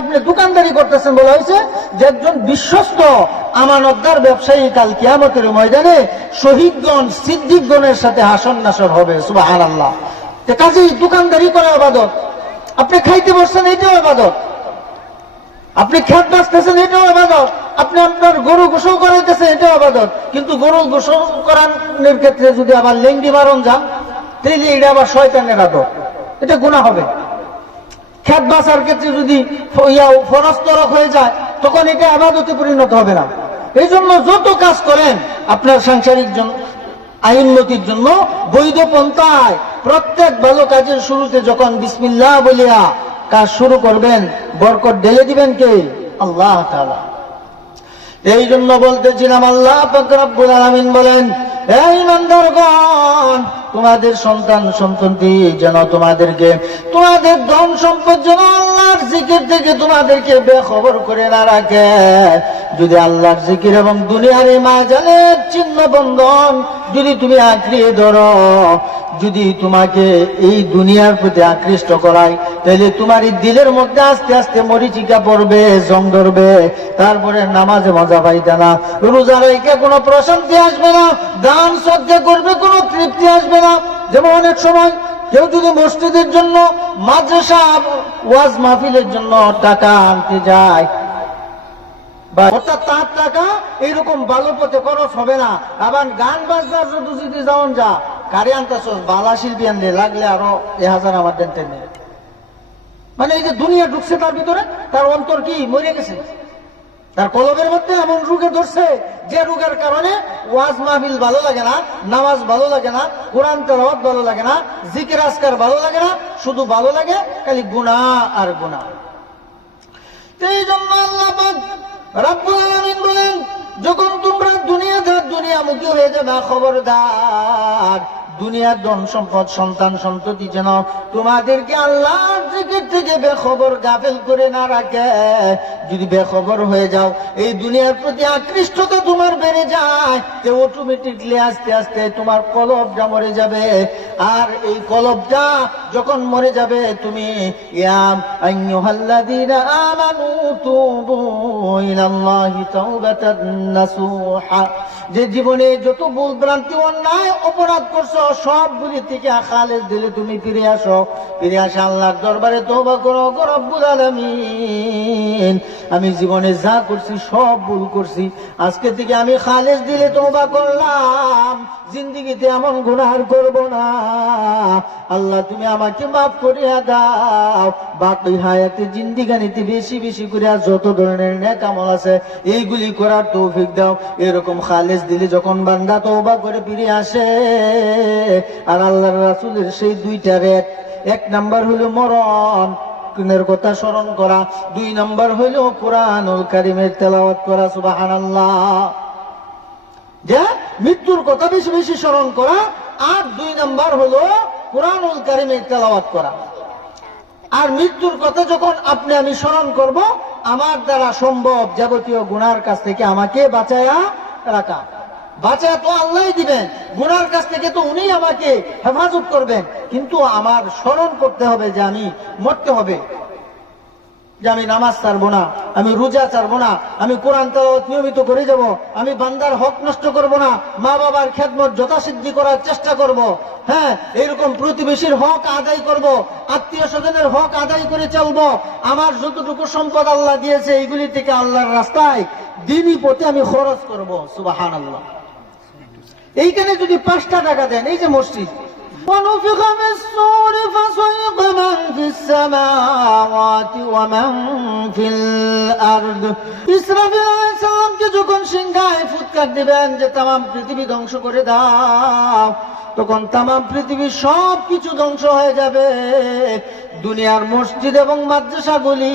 আপনি দোকানদারি করতেছেন বলা হয়েছে যে একজন বিশ্বস্ত আমানতদার ব্যবসায়ী কাল কিয়ামতের ময়দানে শহীদগণ সিদ্দিকগণের সাথে হাসর নাসর হবে। সুবহানাল্লাহ। কাজেই দোকানদারি করা ইবাদত, আপনি খাইতে বসছেন এটাও ইবাদত, আপনি খেত বাঁচতেছেন এটাও ইবাদত, আপনি আপনার গরু গোসল করাইতেছেন এটাও ইবাদত। কিন্তু গরু গোসল করানোর ক্ষেত্রে যদি আবার লেঙ্গি মারণ যান তাহলে এটা আবার শয়তানের আদত, এটা গুনাহ হবে। খেত বাঁচার ক্ষেত্রে যদি ফরজ তরক হয়ে যায় তখন এটা ইবাদতে পরিণত হবে না। এই জন্য যত কাজ করেন আপনার সাংসারিক আইনমতির জন্য বৈধ পন্থায় প্রত্যেক ভালো কাজের শুরুতে যখন বিসমিল্লাহ বলিয়া কাজ শুরু করবেন বরকত ঢেলে দিবেন কে? আল্লাহ তাআলা। এই জন্য বলতেছিলাম আল্লাহ পাক রব্বুল আলামিন বলেন, হে ঈমানদারগণ, তোমাদের সন্তান সন্ততি যেন তোমাদেরকে, তোমাদের ধন সম্পদ যেন আল্লাহর জিকির থেকে তোমাদেরকে বেখবর করে না রাখে। যদি আল্লাহর জিকির এবং দুনিয়ার এই মাঝানের চিহ্ন বন্ধন যদি তুমি আঁকড়িয়ে ধরো, যদি তোমাকে এই দুনিয়ার প্রতি আকৃষ্ট করায়, তাহলে তোমার এই দিলের মধ্যে আস্তে আস্তে মরিচিকা পড়বে, জং ধরবে, তারপরে নামাজে মজা পাইতে না, রোজা রেখে কোনো প্রশান্তি আসবে না, দান সদ্গা করবে কোনো তৃপ্তি আসবে না। যেমন অনেক সময় কেউ যদি মসজিদের জন্য, মাদ্রাসা ওয়াজ মাহফিলের জন্য টাকা আনতে যায়, অর্থাৎ তার টাকা এইরকম ভালো পথে খরচ হবে না। আবার গান বাজনার যদি যাওন যা কারে আনতেছ বালা শিল্পী আনলে লাগলে আরো 1000 আমার দেন টেনে, মানে এই যে দুনিয়া ঢুকছে তার ভিতরে, তার অন্তর কি মরে গেছে, তার কলবের মধ্যে এমন রোগে ধরছে যে রোগের কারণে ওয়াজ মাহফিল ভালো লাগে না, নামাজ ভালো লাগে না, কোরআন তেলাওয়াত ভালো লাগে না, জিকির আজকার ভালো লাগে না, শুধু ভালো লাগে খালি গুনাহ আর গুনাহ। এই জন্য আল্লাহ পাক রব্বুল আলামিন বলেন, যখন তোমরা দুনিয়ামুখী হয়ে যাবে, খবরদার দুনিয়ার ধন সম্পদ সন্তান সন্ততি যেন তোমাদেরকে আল্লাহর জিকির থেকে বেখবর গাফেল করে না রাখে। যদি বেখবর হয়ে যাও, এই দুনিয়ার প্রতি আকৃষ্টতা তোমার বেড়ে যায়, তো অটোমেটিকলি আস্তে আস্তে তোমার কলবটা মরে যাবে। আর এই কলবটা যখন মরে যাবে, তুমি ইয়া আইয়ুহাল্লাযীনা আমানু তুবু ইলাল্লাহি তাওবাতান নাসুহা, যে জীবনে যত ভুল ভ্রান্তি অন্যায় অপরাধ করছো সবগুলি থেকে খালেস দিলে তুমি ফিরে আসো, ফিরে আসে আল্লাহর দরবারে তওবা করো, রব্বুল আলামিন আমি জীবনে যা করছি সব ভুল করছি, আজকে থেকে আমি খালেস দিলে তওবা করলাম, জিন্দেগিতে এমন গুনাহ আর করব না। আল্লাহ তুমি আমাকে মাফ করিয়া দাও, বাকি হায়াতে জিন্দেগানিতে বেশি বেশি করে যত ধরনের নেক আমল আছে এইগুলি করার তৌফিক দাও। এরকম খালেস দিলে যখন বান্দা তওবা করে ফিরে আসে, আর আল্লাহর রাসূলের সেই দুইটা রেট, এক নাম্বার হলো মরণের কথা স্মরণ করা, 2 নাম্বার হলো কোরআনুল কারীমের তেলাওয়াত করা। সুবহানাল্লাহ। যে মৃত্যুর কথা বেশি বেশি স্মরণ করা, আর 2 নাম্বার হলো কোরআনুল কারীমের তেলাওয়াত করা। আর মৃত্যুর কথা যখন আপনি আমি স্মরণ করব, আমার দ্বারা সম্ভব যাবতীয় গুনার কাছ থেকে আমাকে বাঁচায়া রাখা। বাঁচায়া তো আল্লাহই দিবেন, গুনার কাছ থেকে তো উনি আমাকে হেফাজত করবেন, কিন্তু আমার স্মরণ করতে হবে যে আমি মরতে হবে, যে আমি নামাজ ছাড়বো না, আমি রোজা ছাড়বো না, আমি কোরআন তেলাওয়াত নিয়মিত করে যাব, আমি বান্দার হক নষ্ট করব না, মা বাবার খেদমত যথাসিদ্ধি করার চেষ্টা করব, হ্যাঁ এরকম প্রতিবেশীর হক আদায় করব, আত্মীয় স্বজনের হক আদায় করে চলবো, আমার যতটুকু সম্পদ আল্লাহ দিয়েছে এইগুলি থেকে আল্লাহর রাস্তায় দ্বীনি পথে আমি খরচ করব। সুবহানাল্লাহ। এইখানে যদি 5টা টাকা দেন, এই যে মসজিদ, ونفخ في الصور فصعق من في السماوات ومن في الأرض। ইসরাফিল আলাইহিস সালামকে যখন সিংহায় ফুৎকার দিবেন যে তামাম পৃথিবী ধ্বংস করে দাও, তখন তামাম পৃথিবীর সব কিছু ধ্বংস হয়ে যাবে। দুনিয়ার মসজিদ এবং মাদ্রাসাগুলি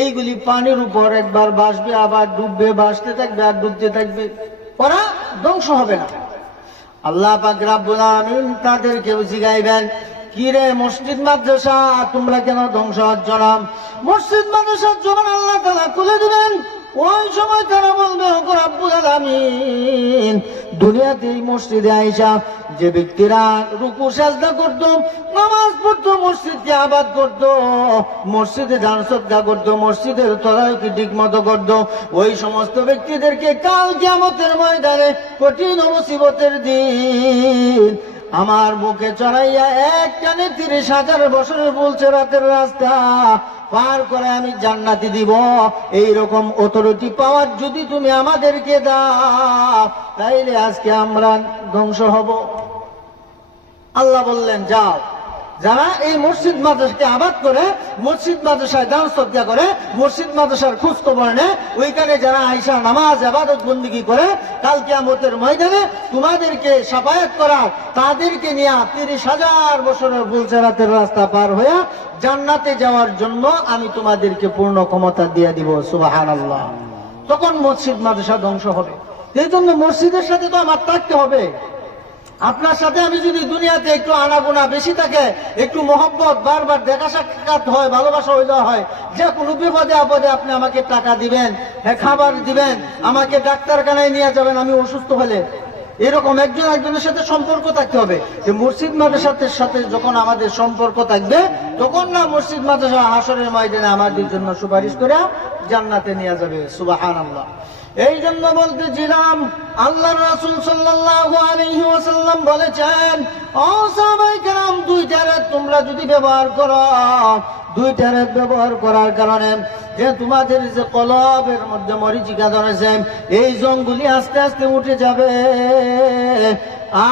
এইগুলি পানির উপর একবার ভাসবে, আবার ডুববে, ভাসতে থাকবে আর ডুবতে থাকবে, ওরা ধ্বংস হবে না। আল্লাহ পাক রব্বুল আলামিন তাদেরকেও জিগাইবেন, কি রে মসজিদ মাদ্রাসা তোমরা কেন ধ্বংস হচ্ছ না? মসজিদ মাদ্রাসার জবান আল্লাহ তাআলা খুলে দিবেন, ওই সময় তারা বলবে ওগো রব্বুল আলামিন, দুনিয়াতে এই মসজিদে আয়েশা যে ব্যক্তিরা রুকু সাজদা করত, নামাজ পড়তো, মসজিদকে আবাদ করত, মসজিদে দান সদকা করত, মসজিদের তদারকি ঠিক মতো করত, ওই সমস্ত ব্যক্তিদেরকে কাল কিয়ামতের ময়দানে কঠিন মুসিবতের দিন আমার বুকে চড়াইয়া এক টানে 30,000 বছরের বলছে রাতের রাস্তা পার করে আমি জান্নাতি দিব। এইরকম অথরিটি পাওয়ার যদি তুমি আমাদেরকে দাও, তাইলে আজকে আমরা ধ্বংস হব। আল্লাহ বললেন যাও, যারা এই মসজিদ মাদ্রাসাকে আবাদ করে, মসজিদ মাদ্রাসায় দান সদকা করে, মসজিদ মাদ্রাসার খোঁজ খবর নেয়, ওইখানে যারা আয়েশা নামাজ ইবাদত বন্দেগী করে, কাল কিয়ামতের ময়দানে তোমাদেরকে শাফায়াত করার, তাদেরকে নিয়ে 30,000 বছরের বুলসেরাতের রাস্তা পার হয়ে জান্নাতে যাওয়ার জন্য আমি তোমাদেরকে পূর্ণ ক্ষমতা দিয়ে দিব। সুবহানাল্লাহ। তখন মসজিদ মাদ্রাসা ধ্বংস হবে। এই জন্য মসজিদের সাথে তো আমার থাকতে হবে। আপনার সাথে আমি যদি দুনিয়াতে একটু আনাগোনা বেশি থাকে, একটু মহব্বত, বারবার দেখা সাক্ষাৎ হয়, ভালোবাসা হয়ে যাওয়া হয়, যে কোনো বিপদে আপদে আপনি আমাকে টাকা দিবেন, খাবার দিবেন, আমাকে ডাক্তারখানায় নিয়ে যাবেন আমি অসুস্থ হলে, এরকম একজন একজনের সাথে সম্পর্ক থাকতে হবে। যে মসজিদ মাদ্রাসার সাথে যখন আমাদের সম্পর্ক থাকবে, তখন না মসজিদ মাদ্রাসা হাসরের ময়দানে আমাদের জন্য সুপারিশ করে জান্নাতে নিয়ে যাবে। সুবহানাল্লাহ। এই জন্য বলতেছিলাম, আল্লাহর রাসূল সাল্লাল্লাহু আলাইহি ওয়াসাল্লাম বলেছেন, ও সাহাবায়ে কেরাম, দুইটা রাত তোমরা যদি ব্যবহার করো, দুইটা রাত ব্যবহার করার কারণে যে তোমাদের যে কলবের মধ্যে মরিচিকা ধরেছে, এই জংগুলি আস্তে আস্তে উঠে যাবে,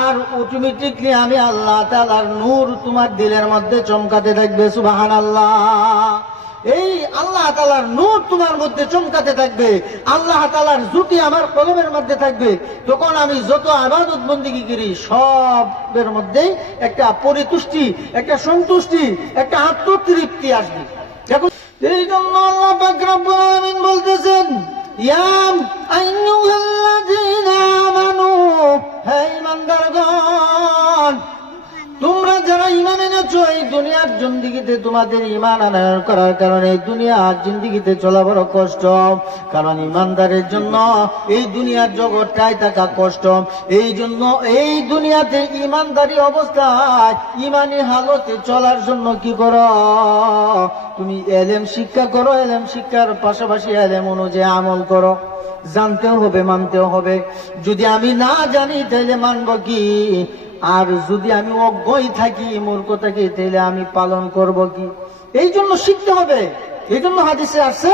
আর অটোমেটিকলি আমি আল্লাহ তাআলার নূর তোমার দিলের মধ্যে চমকাতে থাকবে। সুবহানাল্লাহ। এই আল্লাহ তাআলার নূর তোমার মধ্যে চমকাতে থাকবে, আল্লাহ তাআলার জ্যোতি আমার কলবের মধ্যে থাকবে। তখন আমি যত ইবাদত বন্দেগী করি সবের মধ্যে একটা পরিতুষ্টি, একটা সন্তুষ্টি, একটা আত্মতৃপ্তি আসবে। দেখো, এই জন্য আল্লাহ পাক রব্বুল আলামিন বলতেছেন, ইয়া আইয়ুহাল্লাযীনা আমানু, হে ঈমানদারগণ, তোমরা যারা ঈমান এনেছো, এই দুনিয়ার জিন্দেগিতে তোমাদের ঈমান আনার করার কারণে দুনিয়ার জিন্দেগিতে চলা বড় কষ্ট, কারণ ঈমানদারের জন্য এই দুনিয়ার জগৎটাই থাকা কষ্ট। এই জন্য এই দুনিয়াতে ঈমানদারি অবস্থায় ঈমানি হালতে চলার জন্য কি করো, তুমি ইলম শিক্ষা করো, ইলম শিক্ষার পাশাপাশি ইলম অনুযায়ী আমল করো। জানতেও হবে, মানতেও হবে। যদি আমি না জানি তাহলে মানব কি, আর যদি আমি অজ্ঞই থাকি, মূর্খ থাকি, তাহলে আমি পালন করব কি? এই জন্য শিখতে হবে। এই জন্য হাদিসে আসছে,